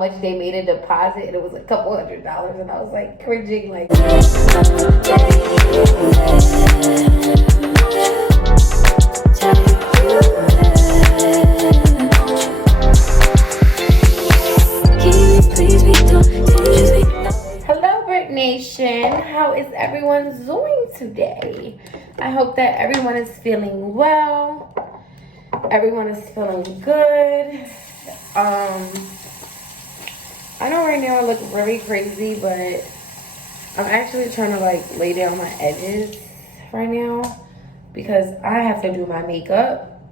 much they made a deposit, and it was a couple $100, and I was like cringing, like. Hello, Brit Nation. How is everyone doing today? I hope that everyone is feeling well. Everyone is feeling good. I know right now I look really crazy, but I'm actually trying to like lay down my edges right now because I have to do my makeup.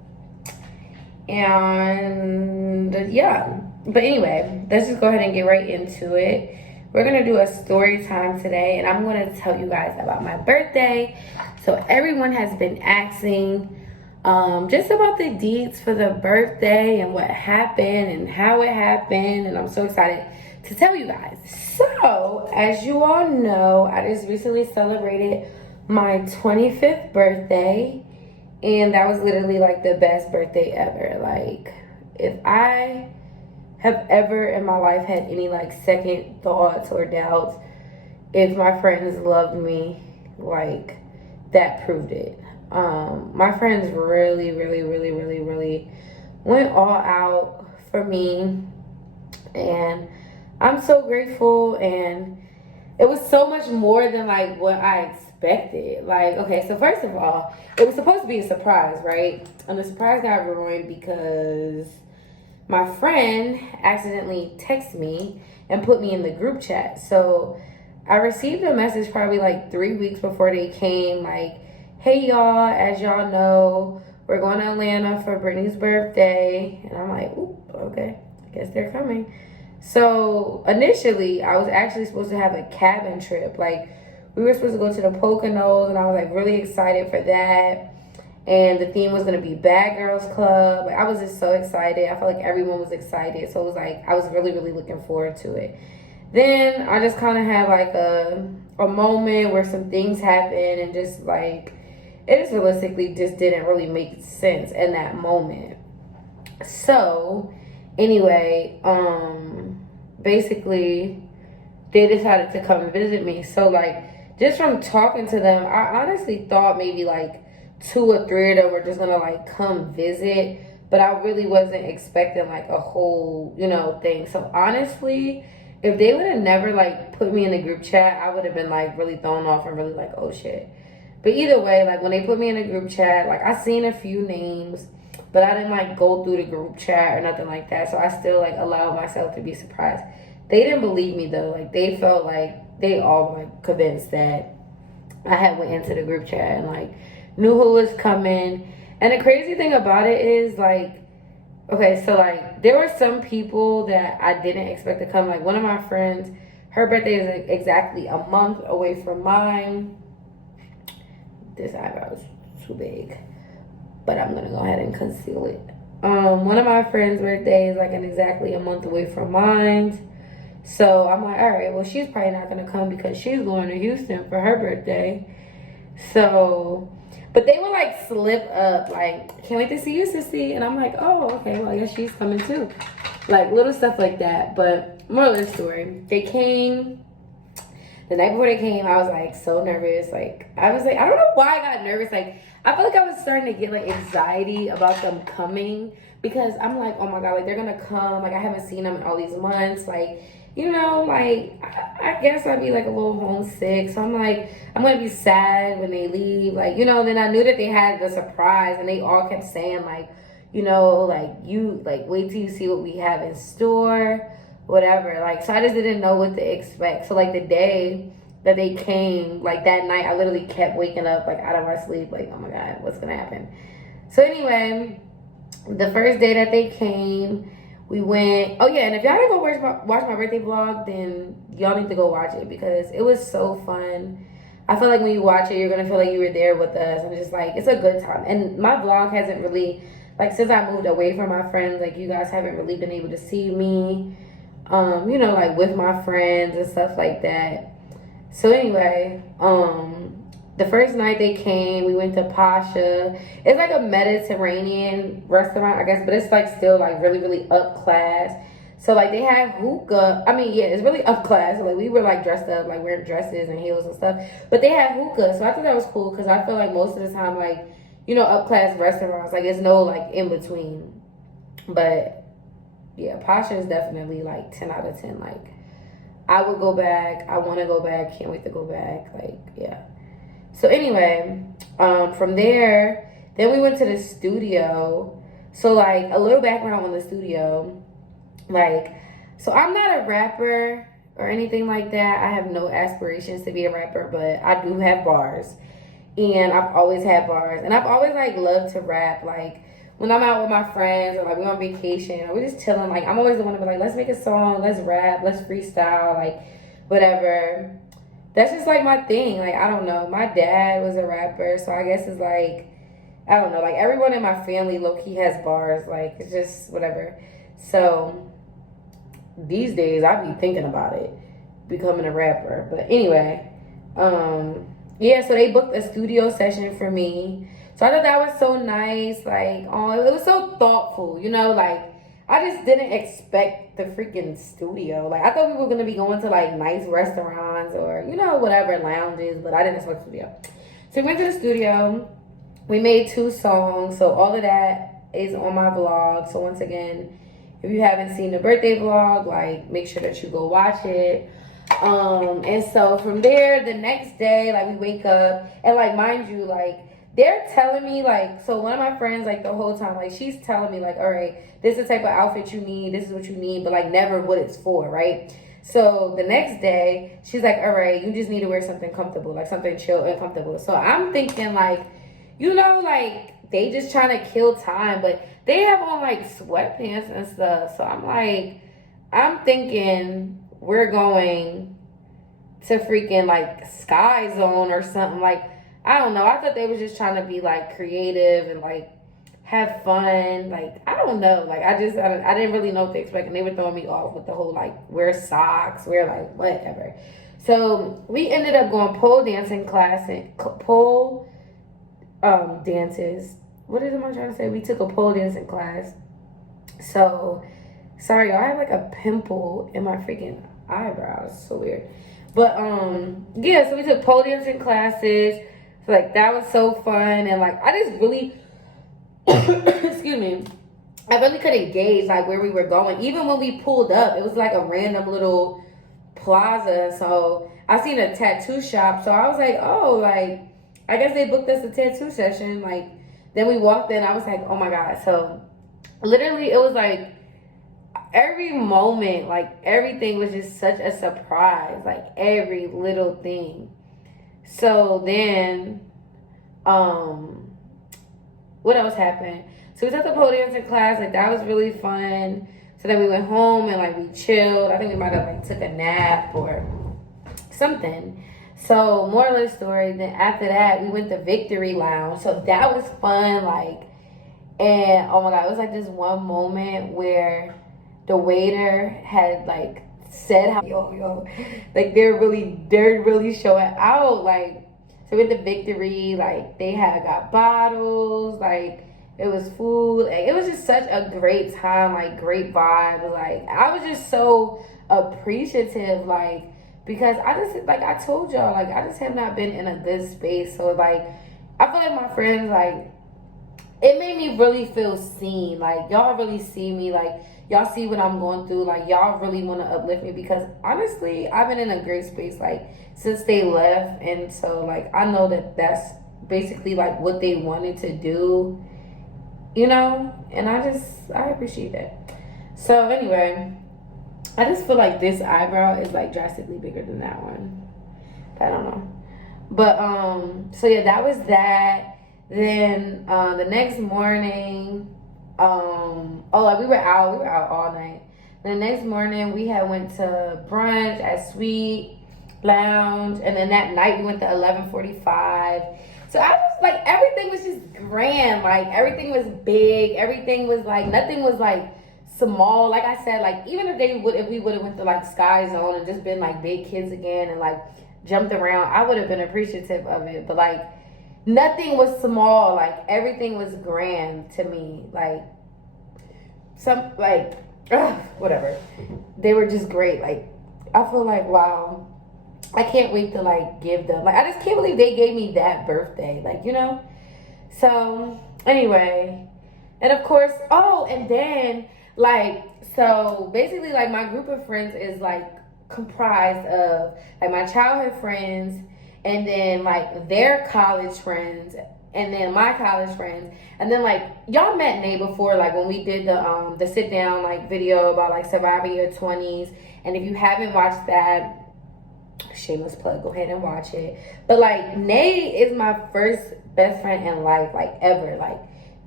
And yeah, but anyway, let's just go ahead and get right into it. We're gonna do a story time today, and I'm gonna tell you guys about my birthday. So everyone has been asking just about the deeds for the birthday and what happened and how it happened, and I'm so excited to tell you guys. So as you all know, I just recently celebrated my 25th birthday, and that was literally like the best birthday ever. Like, if I have ever in my life had any like second thoughts or doubts if my friends loved me, like, that proved it. My friends really went all out for me, and I'm so grateful. And it was so much more than like what I expected. Like, okay, so first of all, it was supposed to be a surprise, right? And the surprise got ruined because my friend accidentally texted me and put me in the group chat. So I received a message probably like 3 weeks before they came, like, hey y'all, as y'all know, we're going to Atlanta for Brittany's birthday. And I'm like, oop, okay, I guess they're coming. So initially, I was actually supposed to have a cabin trip. Like, we were supposed to go to the Poconos, and I was like really excited for that. And the theme was going to be Bad Girls Club. Like, I was just so excited. I felt like everyone was excited. So it was like, I was really looking forward to it. Then I just kind of had like a moment where some things happened, and just like, it just realistically just didn't really make sense in that moment. So anyway, basically they decided to come visit me. So like, just from talking to them, I honestly thought maybe like 2 or 3 of them were just gonna like come visit, but I really wasn't expecting like a whole, thing. So honestly, if they would have never like put me in the group chat, I would have been like really thrown off and really like, oh shit. But either way, like when they put me in a group chat, like I seen a few names, but I didn't like go through the group chat or nothing like that. So I still like allowed myself to be surprised. They didn't believe me though. Like, they felt like they all were like convinced that I had went into the group chat and like knew who was coming. And the crazy thing about it is like, okay, so like there were some people that I didn't expect to come. Like, one of my friends, her birthday is like exactly a month away from mine. This eyebrow is too big, but I'm gonna go ahead and conceal it. One of my friends' birthday is like exactly a month away from mine. So I'm like, all right, well, she's probably not gonna come because she's going to Houston for her birthday. So, but they would like slip up, like, can't wait to see you, sissy. And I'm like, oh, okay, well, I guess she's coming too. Like, little stuff like that. But moral of the story, they came. The night before they came, I was like so nervous. Like, I was like, I don't know why I got nervous. Like, I feel like I was starting to get like anxiety about them coming, because I'm like, oh my God, like they're gonna come. Like, I haven't seen them in all these months. Like, like I guess I'd be like a little homesick. So I'm like, I'm gonna be sad when they leave. Like, then I knew that they had the surprise, and they all kept saying like, wait till you see what we have in store, whatever. Like, so I just didn't know what to expect. So like the day that they came, like that night, I literally kept waking up like out of my sleep, like, oh my God, what's gonna happen? So anyway, the first day that they came, we went, oh yeah, and if y'all didn't go watch my birthday vlog, then y'all need to go watch it, because it was so fun. I feel like when you watch it, you're gonna feel like you were there with us, and just like, it's a good time. And my vlog hasn't really, like, since I moved away from my friends, like, you guys haven't really been able to see me, like with my friends and stuff like that. So anyway, the first night they came, we went to Pasha. It's like a Mediterranean restaurant, I guess, but it's like still like really up class. So like they had hookah. I mean, yeah, it's really up class. So, like we were like dressed up, like wearing dresses and heels and stuff. But they had hookah, so I thought that was cool because I feel like most of the time, like up class restaurants, like it's no like in between. But yeah, Pasha is definitely like 10 out of 10. Like I would go back. I want to go back. Can't wait to go back. Like yeah. So anyway, from there, then we went to the studio. So like a little background on the studio. Like, so I'm not a rapper or anything like that. I have no aspirations to be a rapper, but I do have bars. And I've always had bars. And I've always like loved to rap. Like when I'm out with my friends or like we're on vacation or we're just chilling, like I'm always the one to be like, let's make a song, let's rap, let's freestyle, like whatever. That's just like my thing. Like I don't know. My dad was a rapper, so I guess it's like I don't know. Like everyone in my family low key has bars. Like it's just whatever. So these days I be thinking about it, becoming a rapper. But anyway, yeah, so they booked a studio session for me. So I thought that was so nice. Like, oh, it was so thoughtful, like I just didn't expect the freaking studio. Like I thought we were gonna be going to like nice restaurants or, whatever lounges, but I didn't expect studio. So we went to the studio. We made 2 songs, so all of that is on my vlog. So once again, if you haven't seen the birthday vlog, like make sure that you go watch it. And so from there, the next day, like we wake up and like mind you, like they're telling me like, so one of my friends like the whole time, like she's telling me like, all right, this is the type of outfit you need, this is what you need, but like never what it's for, right? So the next day, she's like, all right, you just need to wear something comfortable, like something chill and comfortable. So I'm thinking like, like they just trying to kill time, but they have on like sweatpants and stuff. So I'm thinking we're going to freaking like Sky Zone or something. Like, I don't know. I thought they was just trying to be like creative and like have fun. Like, I don't know. Like, I didn't really know what to expect. And they were throwing me off with the whole like, wear socks, wear like whatever. So we ended up going pole dancing class and pole dances. What am I trying to say? We took a pole dancing class. So, sorry, y'all. I have like a pimple in my freaking eyebrow. It's so weird. But, yeah, so we took pole dancing classes. So, like, that was so fun. And, like, I just really, excuse me, I really couldn't gauge, like, where we were going. Even when we pulled up, it was like a random little plaza. So, I seen a tattoo shop. So, I was like, oh, like, I guess they booked us a tattoo session. Like, then we walked in. I was like, oh my God. So literally it was like every moment, like everything was just such a surprise. Like every little thing. So then, what else happened? So we took the pole dancing class. Like that was really fun. So then we went home and like we chilled. I think we might have like took a nap or something. So, moral of the story, then after that, we went to Victory Lounge. So, that was fun. Like, and oh my God, it was like this one moment where the waiter had like said how, like they're really showing out. Like, so we went to Victory, like they had got bottles, like it was food. Like, it was just such a great time, like great vibe. Like, I was just so appreciative, like, because I just, like I told y'all, like, I just have not been in a good space. So, like, I feel like my friends, like, it made me really feel seen. Like, y'all really see me. Like, y'all see what I'm going through. Like, y'all really want to uplift me. Because, honestly, I've been in a great space, like, since they left. And so, like, I know that that's basically, like, what they wanted to do. And I appreciate that. So, anyway, I just feel like this eyebrow is like drastically bigger than that one. I don't know. But so yeah, that was that. Then the next morning, like we were out all night. The next morning we had went to brunch at Sweet Lounge, and then that night we went to 1145. So I was like, everything was just grand. Like everything was big. Everything was like, nothing was like small. Like I said, like even if we would have went to like Sky Zone and just been like big kids again and like jumped around, I would have been appreciative of it. But like nothing was small. Like everything was grand to me. Like whatever. They were just great. Like, I feel like, wow, I can't wait to like give them. Like, I just can't believe they gave me that birthday. Like, you know. So anyway, and of course, oh, and then like, so basically, like, my group of friends is like comprised of like my childhood friends, and then like their college friends, and then my college friends, and then like y'all met Nate before, like when we did the sit down like video about like surviving your 20s. And if you haven't watched that, shameless plug, go ahead and watch it. But like, Nate is my first best friend in life, like ever. Like,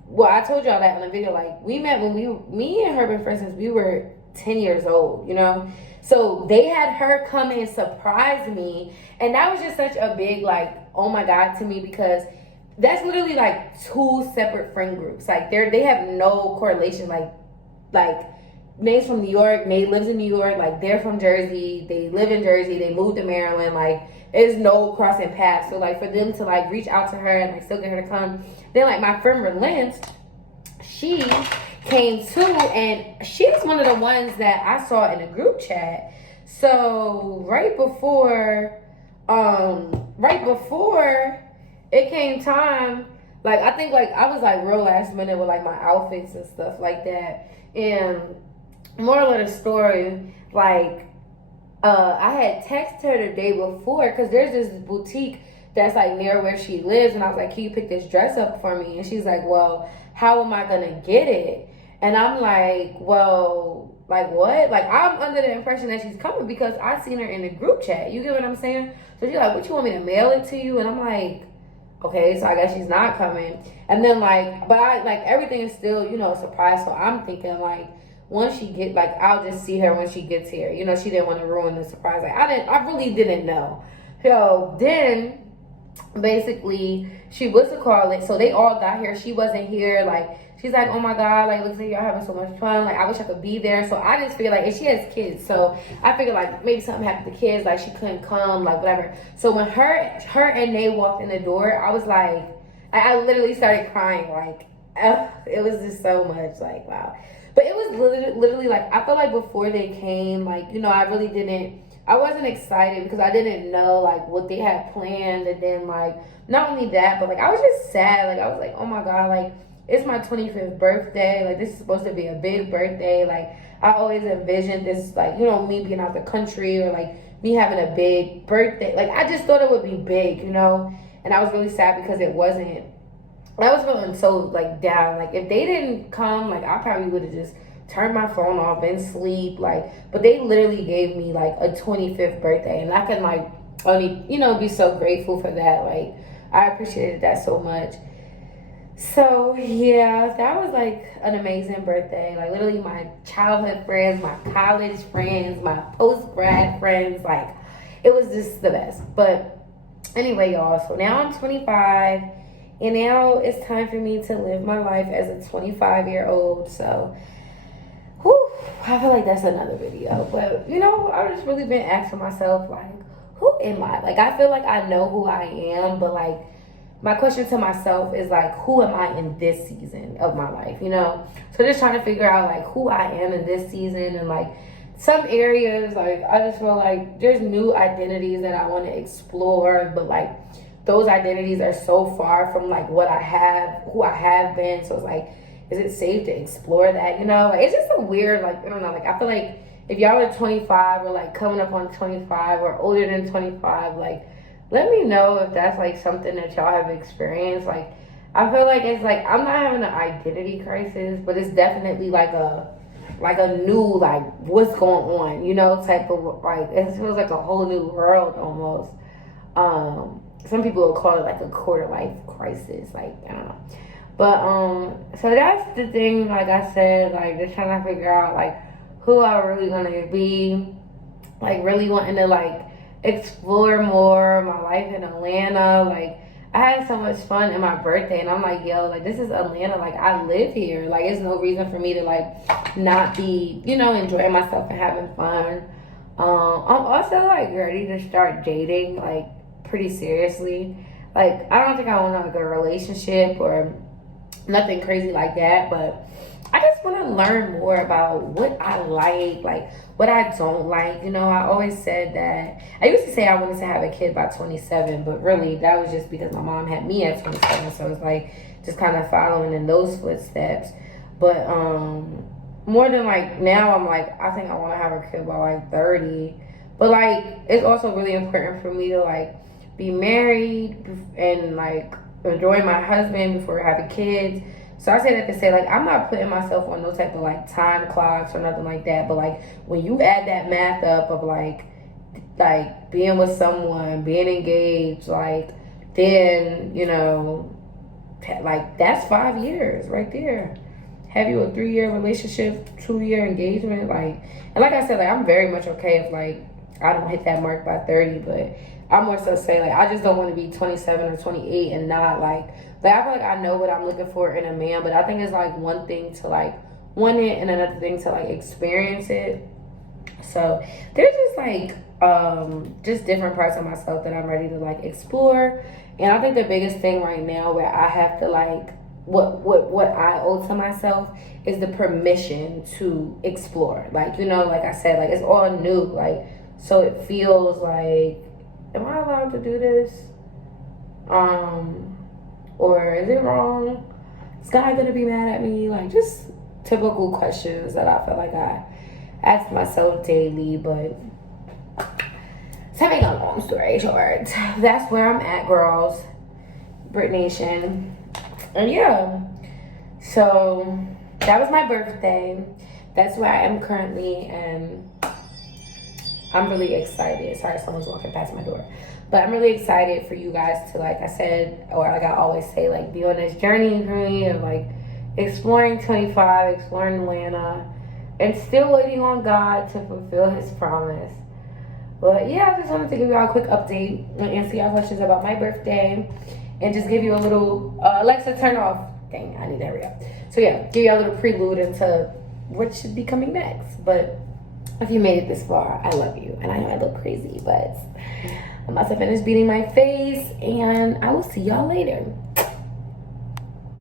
well, I told y'all that in the video. Like, we met when me and her been friends since we were 10 years old, you know. So they had her come and surprise me, and that was just such a big like, oh my god, to me, because that's literally like two separate friend groups. Like, they have no correlation. Like Nate's from New York. Nate lives in New York. Like, they're from Jersey. They live in Jersey. They moved to Maryland. Like, there's no crossing paths. So, like, for them to, like, reach out to her and, like, still get her to come. Then, like, my friend Relance, she came too. And she's one of the ones that I saw in the group chat. So, right before it came time, like, I think, like, I was, like, real last minute with, like, my outfits and stuff like that. And moral of the story, like, I had texted her the day before, because there's this boutique that's like near where she lives, and I was like, can you pick this dress up for me? And she's like, well, how am I gonna get it? And I'm like, well, like, what? Like, I'm under the impression that she's coming because I seen her in the group chat. You get what I'm saying? So she's like, what, you want me to mail it to you? And I'm like, okay, so I guess she's not coming. And then, like, but I, like, everything is still, you know, a surprise. So I'm thinking, like, once she get, like, I'll just see her when she gets here. You know, she didn't want to ruin the surprise. Like, I really didn't know. So then, basically, she was to call it. So they all got here. She wasn't here. Like, she's like, oh my god, like, looks like y'all having so much fun. Like, I wish I could be there. So I just feel like, and she has kids, so I figured like maybe something happened to kids, like she couldn't come, like whatever. So when her and Nate walked in the door, I was like, I literally started crying. Like, it was just so much, like, wow. But it was literally like, I feel like before they came, like, you know, I wasn't excited because I didn't know like what they had planned. And then like, not only that, but like, I was just sad. Like, I was like, oh my god, like, it's my 25th birthday. Like, this is supposed to be a big birthday. Like, I always envisioned this, like, you know, me being out the country, or like me having a big birthday. Like, I just thought it would be big, you know. And I was really sad because it wasn't. I was feeling so like down. Like, if they didn't come, like, I probably would have just turned my phone off, been sleep. Like, but they literally gave me like a 25th birthday, and I can like only, you know, be so grateful for that. Like, I appreciated that so much. So yeah, that was like an amazing birthday. Like, literally my childhood friends, my college friends, my post-grad friends, like, it was just the best. But anyway, y'all, so now I'm 25, and now it's time for me to live my life as a 25-year-old. So whew, I feel like that's another video. But, you know, I've just really been asking myself, like, who am I? Like, I feel like I know who I am, but like, my question to myself is like, who am I in this season of my life, you know? So just trying to figure out like who I am in this season. And like some areas, like, I just feel like there's new identities that I want to explore, but like those identities are so far from like what I have, who I have been. So it's like, is it safe to explore that, you know? Like, it's just a weird, like, I don't know, like, I feel like if y'all are 25 or like coming up on 25 or older than 25, like, let me know if that's like something that y'all have experienced. Like, I feel like it's like, I'm not having an identity crisis, but it's definitely like a new, like, what's going on, you know, type of, like, it feels like a whole new world almost. Some people will call it like a quarter life crisis, like, I don't know. But so that's the thing. Like I said, like, just trying to figure out like who I'm really gonna be, like really wanting to like explore more of my life in Atlanta. Like, I had so much fun in my birthday, and I'm like, yo, like, this is Atlanta. Like, I live here. Like, there's no reason for me to like not be, you know, enjoying myself and having fun. I'm also like ready to start dating, like, pretty seriously. Like, I don't think I want like a relationship or Nothing crazy like that, but I just want to learn more about what I like what I don't like. You know, I always said that I used to say I wanted to have a kid by 27, but really that was just because my mom had me at 27, so it's like just kind of following in those footsteps. But more than like now, I'm like I think I want to have a kid by like 30, but like it's also really important for me to like be married and like enjoy my husband before having kids. So I say that to say, like, I'm not putting myself on no type of, like, time clocks or nothing like that. But, like, when you add that math up of, like being with someone, being engaged, like, then, you know, like, that's 5 years right there. Have you a 3-year relationship, 2-year engagement, like, and like I said, like, I'm very much okay if, like, I don't hit that mark by 30, but I more so say, like, I just don't want to be 27 or 28 and not, like, I feel like I know what I'm looking for in a man, but I think it's, like, one thing to, like, want it and another thing to, like, experience it. So, there's just, like, just different parts of myself that I'm ready to, like, explore. And I think the biggest thing right now where I have to, like, what I owe to myself is the permission to explore. Like, you know, like I said, like, it's all new. Like, so it feels like, am I allowed to do this? Or is it wrong? Is God gonna be mad at me? Like, just typical questions that I feel like I ask myself daily. But to make a long story short, that's where I'm at, girls. Brit Nation. And yeah, so that was my birthday. That's where I am currently, and I'm really excited. Sorry, someone's walking past my door. But I'm really excited for you guys to, like I said, or like I always say, like, be on this journey with me of, like, exploring 25, exploring Atlanta, and still waiting on God to fulfill His promise. But yeah, I just wanted to give y'all a quick update and answer y'all questions about my birthday, and just give you a little, Alexa, turn off. Dang, I need to hurry up. So yeah, give you a little prelude into what should be coming next. But if you made it this far, I love you. And I know I look crazy, but I'm about to finish beating my face, and I will see y'all later.